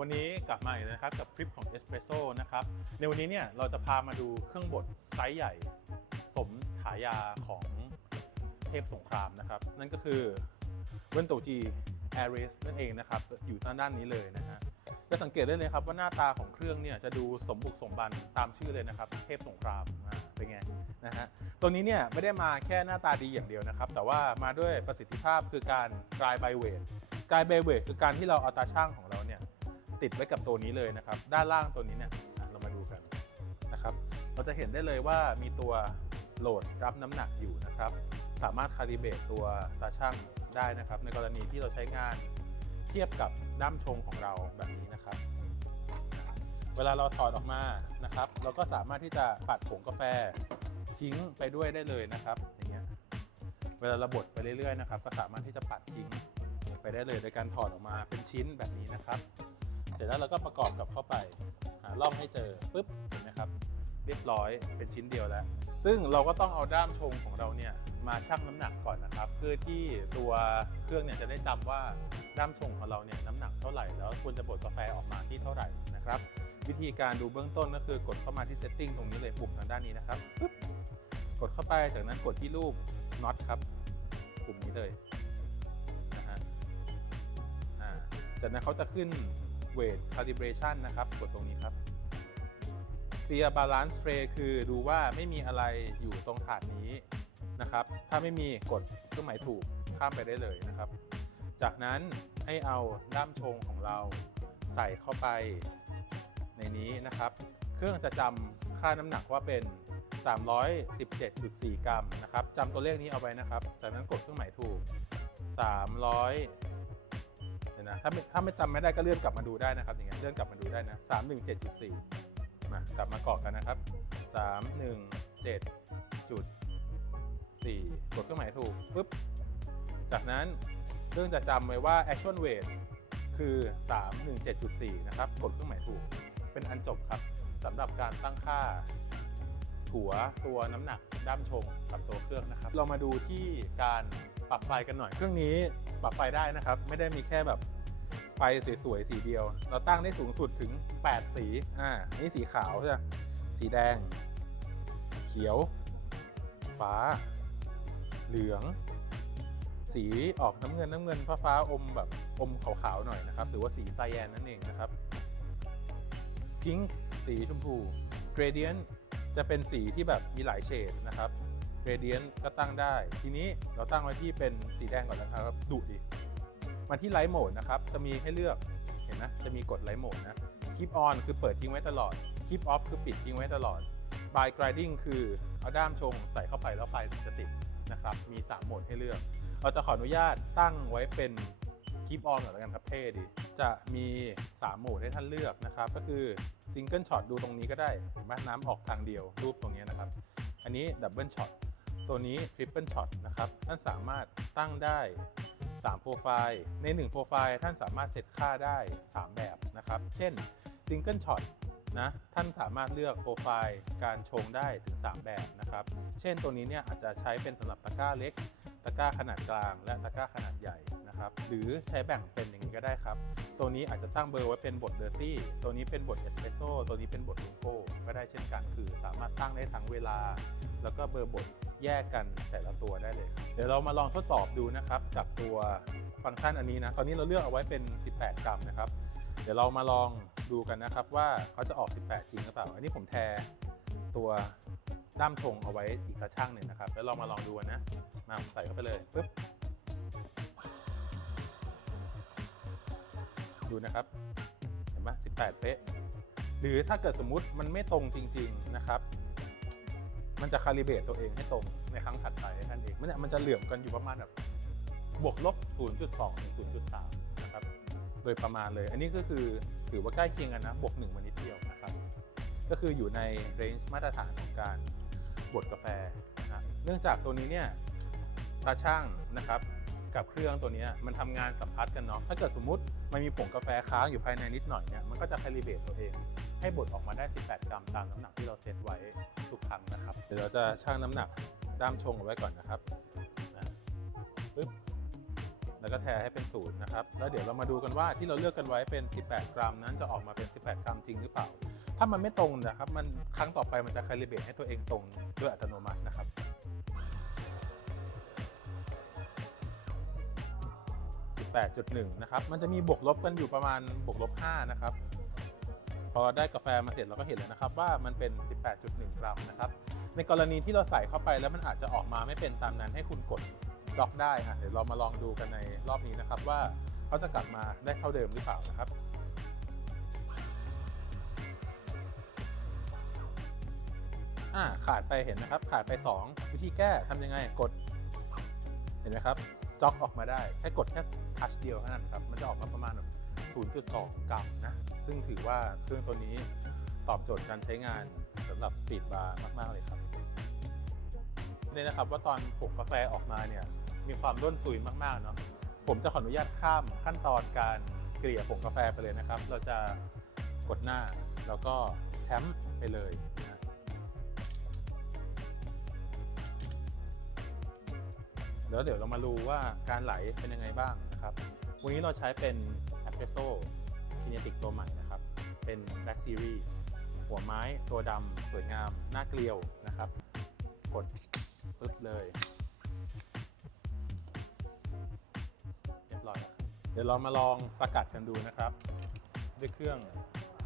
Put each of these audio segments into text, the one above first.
วันนี้กลับมาอีกนะครับกับคลิปของ Espresso นะครับ ในวันนี้เนี่ยเราจะพามาดูเครื่องบดไซส์ใหญ่ สมฉายาของเทพสงครามนะครับ นั่นก็คือเวนโตจีแอริสนั่นเองนะครับ อยู่ด้านด้านนี้เลยนะฮะจะสังเกตได้เลยครับว่าหน้าตาของเครื่องเนี่ยจะดูสมบุกสมบันตามชื่อเลยนะครับ เทพสงครามเป็นไงนะฮะตัวนี้เนี่ยไม่ได้มาแค่หน้าตาดีอย่างเดียวนะครับ แต่ว่ามาด้วยประสิทธิภาพคือการกลายไบเวทกลายไบเวทคือการที่เราเอาตาช่างของ ติดไว้กับตัวนี้เลยนะครับ ด้านล่างตัวนี้เนี่ยเรามาดูกันนะครับ เราจะเห็นได้เลยว่ามีตัวโหลดรับน้ำหนักอยู่นะครับ สามารถคาลิเบรตตัวตาช่างได้นะครับ ในกรณีที่เราใช้งานเทียบกับด้ามชงของเราแบบนี้นะครับ เวลาเราถอดออกมานะครับ เราก็สามารถที่จะปัดผงกาแฟทิ้งไปด้วยได้เลยนะครับ อย่างเงี้ยเวลาเราบดไปเรื่อยๆนะครับ ก็สามารถที่จะปัดทิ้งไปได้เลยโดยการถอดออกมาเป็นชิ้นแบบนี้นะครับ ร็จแล้วเราก็ประกอบกับเข้าไปหาร่องให้เจอปุ๊บเห็นไหมครับ เรียบร้อยเป็นชิ้นเดียวแล้ว ซึ่งเราก็ต้องเอาด้ามชงของเราเนี่ยมาชั่งน้ำหนักก่อนนะครับ เพื่อที่ตัวเครื่องเนี่ยจะได้จำว่าด้ามชงของเราเนี่ยน้ำหนักเท่าไหร่แล้วควรจะบดกาแฟออกมาที่เท่าไหร่นะครับ วิธีการดูเบื้องต้นก็คือกดเข้ามาที่ setting ตรงนี้เลยปุ่มทางด้านนี้นะครับปุ๊บกดเข้าไปจากนั้นกดที่รูปน็อตครับปุ่มนี้เลยนะฮะอ่าจากนั้นเขาจะขึ้น weight calibration นะครับกดตรงนี้ครับ clear balance tray คือดูว่าไม่มีอะไรอยู่ตรงถาดนี้นะครับ ถ้าไม่มีกดเครื่องหมายถูกข้ามไปได้เลยนะครับ จากนั้นให้เอาด้ามชงของเราใส่เข้าไปในนี้นะครับ เครื่องจะจำค่าน้ำหนักว่าเป็น 317.4 กรัมนะครับจำตัวเลขนี้เอาไว้นะครับ จากนั้นกดเครื่องหมายถูก 300 ยวนะถ้าไม่ถ้าไม่จำไม่ได้ก็เลื่อนกลับมาดูได้นะครับอย่างเงี้ยเลื่อนกลับมาดูได้นะ317.4มากลับมากรอกกันนะครับ317.4กดเครื่องหมายถูกปุ๊บจากนั้นเรื่องจะจำไว้ว่า action weight คือ 317.4 นะครับ กดเครื่องหมายถูก เป็นอันจบครับสำหรับการตั้งค่า ถัวตัวน้ำหนักด้ามชงกับตัวเครื่องนะครับ เรามาดูที่การปรับไฟกันหน่อย เครื่องนี้ปรับไฟได้นะครับ ไม่ได้มีแค่แบบไฟสวยๆสีเดียว เราตั้งได้สูงสุดถึง 8 สีอ่านี่สีขาวใช่ไหมสีแดง เขียว ฟ้า เหลือง สีออกน้ำเงินน้ำเงินฟ้าฟ้าอมแบบอมขาวๆหน่อยนะครับ หรือว่าสีไซแอนนั่นเองนะครับพิงค์สีชมพูเกรเดียน จะเป็นสีที่แบบมีหลายเฉดนะครับเกรเดียนก็ตั้งได้ ทีนี้เราตั้งไว้ที่เป็นสีแดงก่อนนะครับดุดิมาที่ไลท์โหมดนะครับจะมีให้เลือกเห็นนะจะมีกดไลท์โหมดนะ Keep on คือเปิดทิ้งไว้ตลอด Keep off คือปิดทิ้งไว้ตลอด By Gliding คือเอาด้ามชงใส่เข้าไปแล้วไฟจะติดนะครับมี 3 โหมดให้เลือก เราจะขออนุญาตตั้งไว้เป็น Keep on ก่อนแล้วกันครับเท่ดี จะมี 3 โหมดให้ท่านเลือกนะครับ ก็คือ Single Shot ดูตรงนี้ก็ได้เห็นไหมน้ำออกทางเดียวรูปตรงนี้นะครับ อันนี้ Double Shot ตัวนี้ Triple Shot นะครับท่านสามารถตั้งได้3โปรไฟล์ใน1โปรไฟล์ท่านสามารถเซตค่าได้ 3 แบบนะครับ เช่น Single Shot นะท่านสามารถเลือกโปรไฟล์การชงได้ถึง 3 แบบนะครับ เช่นตัวนี้เนี่ยอาจจะใช้เป็นสำหรับตะกร้าเล็ก ตะกร้าขนาดกลาง และตะกร้าขนาดใหญ่ นะครับ หรือใช้แบ่งเป็นอย่างนี้ก็ได้ครับ ตัวนี้อาจจะตั้งเบอร์ไว้เป็นบทเดอร์ตี้ตัวนี้เป็นบทเอสเปรสโซ่ตัวนี้เป็นบทลุงโก้ก็ได้เช่นกันคือสามารถตั้งได้ทั้งเวลา แล้วก็เบอร์บทแยกกันแต่ละตัวได้เลยครับเดี๋ยวเรามาลองทดสอบดูนะครับกับตัวฟังก์ชันอันนี้นะ ตอนนี้เราเลือกเอาไว้เป็น 18 กรัมนะครับ เดี๋ยวเรามาลองดูกันนะครับว่าเขาจะออก 18 จริงหรือเปล่า อันนี้ผมแทตัวด้ามชงเอาไว้อีกตาช่างหนึ่งนะครับ แล้วเรามาลองดูนะ มาใส่เข้าไปเลยปึ๊บ ดูนะครับ เห็นไหม18เป๊ะ หรือถ้าเกิดสมมุติมันไม่ตรงจริง ๆนะครับ มันจะคาลิเบตตัวเองให้ตรงในครั้งถัดไปให้ท่นเองมันเนี่ยมันจะเหลื่อมกันอยู่ประมาณแบบบวกลบ 0.2 ถึง 0.3 นะครับ โดยประมาณเลย อันนี้ก็คือถือว่าใกล้เคียงกันนะ บวก1มานิดเดียวนะครับ ก็คืออยู่ในเรนจ์มาตรฐานของการบดกาแฟนะครับเนื่องจากตัวนี้เนี่ยตาช่างนะครับ กับเครื่องตัวนี้มันทำงานสัมพัทธ์กันเนาะถ้าเกิดสมมติมันมีผงกาแฟค้างอยู่ภายในนิดหน่อยเนี่ยมันก็จะคาลิเบตตัวเอง ให้บดออกมาได้ 18 กรัมตามน้ำหนักที่เราเซตไว้ทุกครั้งนะครับเดี๋ยวเราจะชั่งน้ำหนักด้ามชงเอาไว้ก่อนนะครับปึ๊บแล้วก็แทให้เป็นศูนย์นะครับ แล้วเดี๋ยวเรามาดูกันว่าที่เราเลือกกันไว้เป็น 18 กรัม นั้นจะออกมาเป็น 18 กรัมจริงหรือเปล่า ถ้ามันไม่ตรงนะครับ มันครั้งต่อไปมันจะคาลิเบตให้ตัวเองตรงด้วยอัตโนมัติ 18.1 นะครับ มันจะมีบวกลบกันอยู่ประมาณบวกลบ 5 นะครับ พอได้กาแฟมาเสร็จเราก็เห็นแล้วนะครับ ว่ามันเป็น 18.1 กรัมนะครับ ในกรณีที่เราใส่เข้าไปแล้วมันอาจจะออกมาไม่เป็นตามนั้นให้คุณกดจ็อกได้อะเดี๋ยวเรามาลองดูกันในรอบนี้นะครับว่าเขาจะกลับมาได้เท่าเดิมหรือเปล่านะครับอ่าขาดไปเห็นนะครับ ขาดไป 2 วิธีแก้ทำยังไงกด เห็นไหมครับจ็อกออกมาได้แค่กดแค่ ทัชเดียวเท่านั้นครับ มันจะออกมาประมาณแบบ0.2 กรัมนะ ซึ่งถือว่าเครื่องตัวนี้ตอบโจทย์การใช้งานสำหรับสปีดบาร์มาก ๆ เลยครับนี่นะครับว่าตอนผงกาแฟออกมาเนี่ยมีความร่วนซุยมาก ๆ เนาะผมจะขออนุญาตข้ามขั้นตอนการเกลี่ยผงกาแฟไปเลยนะครับ เราจะกดหน้าแล้วก็แทมไปเลยนะแล้วเดี๋ยวเรามาดูว่าการไหลเป็นยังไงบ้าง นะครับ วันนี้เราใช้เป็น a p p r e s s o Kinetic ตัวใหม่นะครับ เป็น Black Series หัวไม้ตัวดำสวยงาม หน้าเกลียวนะครับ กดปึ๊บเลยเรียบร้อยเดี๋ยวเรามาลองสกัดกันดูนะครับ ด้วยเครื่อง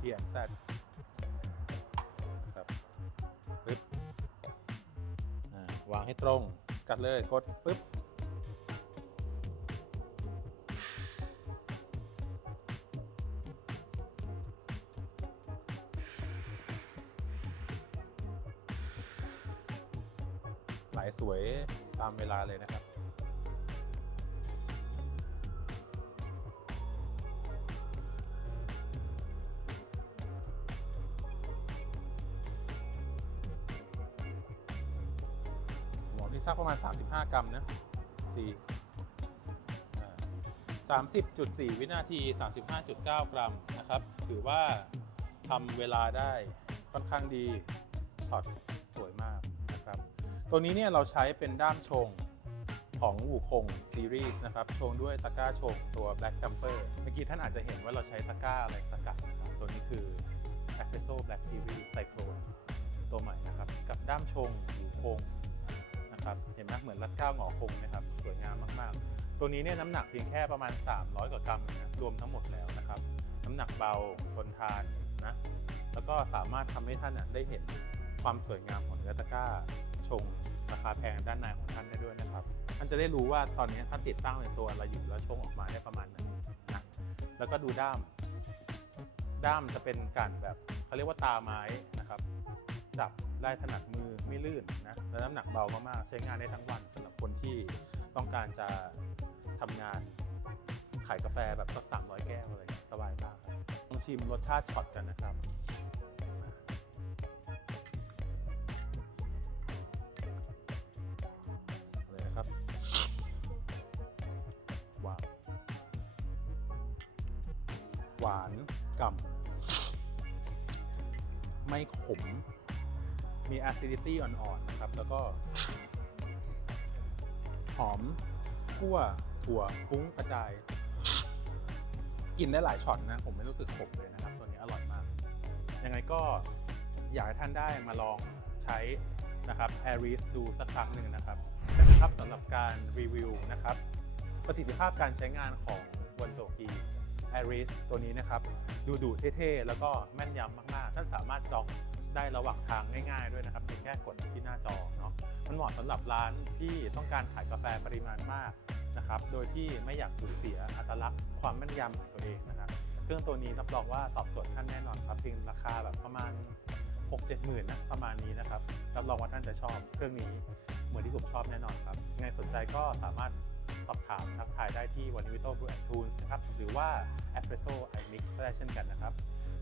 TNZ นะครับปึ๊บวางให้ตรง สกัดเลยกดปึ๊บ ลาเลยนะครับหมอที่สักประมาณ 35 กรัมนะ4 30.4 วินาที 35.9 กรัมนะครับ ถือว่าทำเวลาได้ค่อนข้างดีช็อตสวยมาก ตัวนี้เนี่ยเราใช้เป็นด้ามชงของวูคงซีรีส์นะครับ ชงด้วยตะกร้าชงตัว Black Camper เมื่อกี้ท่านอาจจะเห็นว่าเราใช้ตะกร้าอะไรสกัดนะครับ ตัวนี้คือ a p p e s s o Black Series Cyclone ตัวใหม่นะครับ กับด้ามชงหูคงนะครับเห็นไหมเหมือนรัดเก้าหงอคงนะครับ สวยงามมากๆ ตัวนี้เนี่ยน้ำหนักเพียงแค่ประมาณ 300 กว่ากรัมนะรวมทั้งหมดแล้วนะครับ น้ำหนักเบาทนทานนะแล้วก็สามารถทำให้ท่านได้เห็นความสวยงามของเนื้อตะกร้า ชงราคาแพงด้านในของท่านได้ด้วยนะครับ ท่านจะได้รู้ว่าตอนนี้ท่านติดตั้งในตัวอะไรอยู่แล้วชงออกมาได้ประมาณไหนนะแล้วก็ดูด้าม ด้ามจะเป็นการแบบเขาเรียกว่าตาไม้นะครับ จับได้ถนัดมือไม่ลื่นนะและน้ำหนักเบามากๆใช้งานได้ทั้งวันสำหรับคนที่ต้องการจะทำงานขายกาแฟแบบสัก300 แก้วอะไรสบายมากลองชิมรสชาติช็อตกันนะครับ หวานกำไม่ขม มี acidity อ่อนๆนะครับ แล้วก็ หอมคั่วถั่วฟุ้งกระจาย กินได้หลายช็อตนะ ผมไม่รู้สึกขมเลยนะครับ ตัวนี้อร่อยมาก ยังไงก็อยากให้ท่านได้มาลองใช้นะครับ Aris ดูสักครั้งหนึ่งนะครับนะครับสำหรับการรีวิวนะครับ ประสิทธิภาพการใช้งานของวันโตกี Aris ตัวนี้นะครับ ดูดูเท่ๆ แล้วก็แม่นยำมากๆ ท่านสามารถจอกได้ระหว่างทางง่ายๆ ด้วยนะครับเพียงแค่กดที่หน้าจอเนาะมันเหมาะสำหรับร้านที่ต้องการขายกาแฟปริมาณมากนะครับโดยที่ไม่อยากสูญเสียอัตลักษณ์ความแม่นยำของตัวเองนะครับเครื่องตัวนี้รับรองว่าตอบโจทย์ท่านแน่นอนครับเพียงราคาแบบประมาณ 6 7หมื่นนะประมาณนี้นะครับรับรองว่าท่านจะชอบเครื่องนี้เหมือนที่ผมชอบแน่นอนครับไงสนใจก็สามารถ สอบถามทักทายได้ที่ w a n i v i t o Brew and Tunes นะครับหรือว่า Espresso iMix ก็ได้เช่นกันนะครับ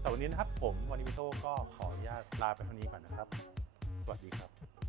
สำหรับวันนี้นะครับผม w a n i v i t o ก็ขออนุญาตลาไปเท่านี้ก่อนนะครับ สวัสดีครับ